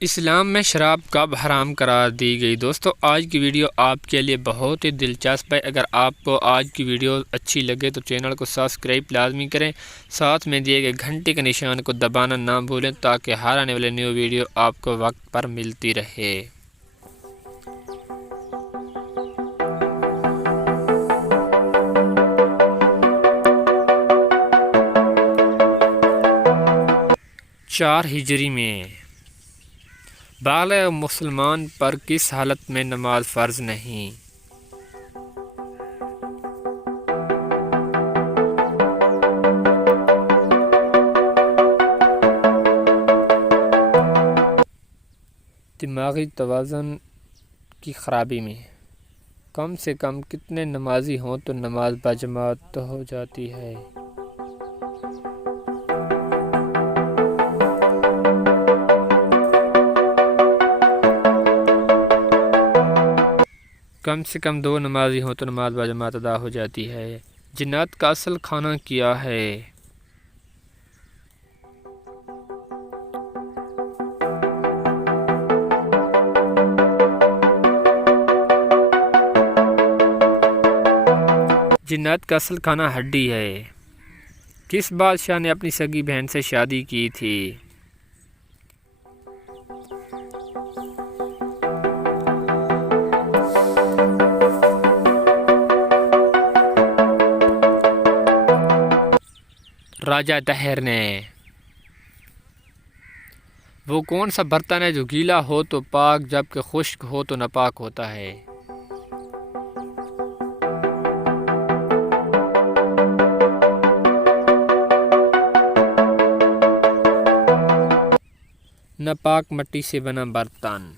اسلام میں شراب کب حرام قرار دی گئی؟ دوستو آج کی ویڈیو آپ کے لیے بہت ہی دلچسپ ہے۔ اگر آپ کو آج کی ویڈیو اچھی لگے تو چینل کو سبسکرائب لازمی کریں، ساتھ میں دیے گئے گھنٹی کے نشان کو دبانا نہ بھولیں تاکہ ہر آنے والے نیو ویڈیو آپ کو وقت پر ملتی رہے۔ چار ہجری میں بالغ مسلمان پر کس حالت میں نماز فرض نہیں؟ دماغی توازن کی خرابی میں۔ کم سے کم کتنے نمازی ہوں تو نماز باجماعت ہو جاتی ہے؟ کم سے کم 2 نمازی ہوں تو نماز باجماعت ادا ہو جاتی ہے۔ جنات کا اصل کھانا کیا ہے؟ جنات کا اصل کھانا ہڈی ہے۔ کس بادشاہ نے اپنی سگی بہن سے شادی کی تھی؟ راجہ دہر نے۔ وہ کون سا برتن ہے جو گیلا ہو تو پاک جبکہ خشک ہو تو ناپاک ہوتا ہے؟ ناپاک مٹی سے بنا برتن۔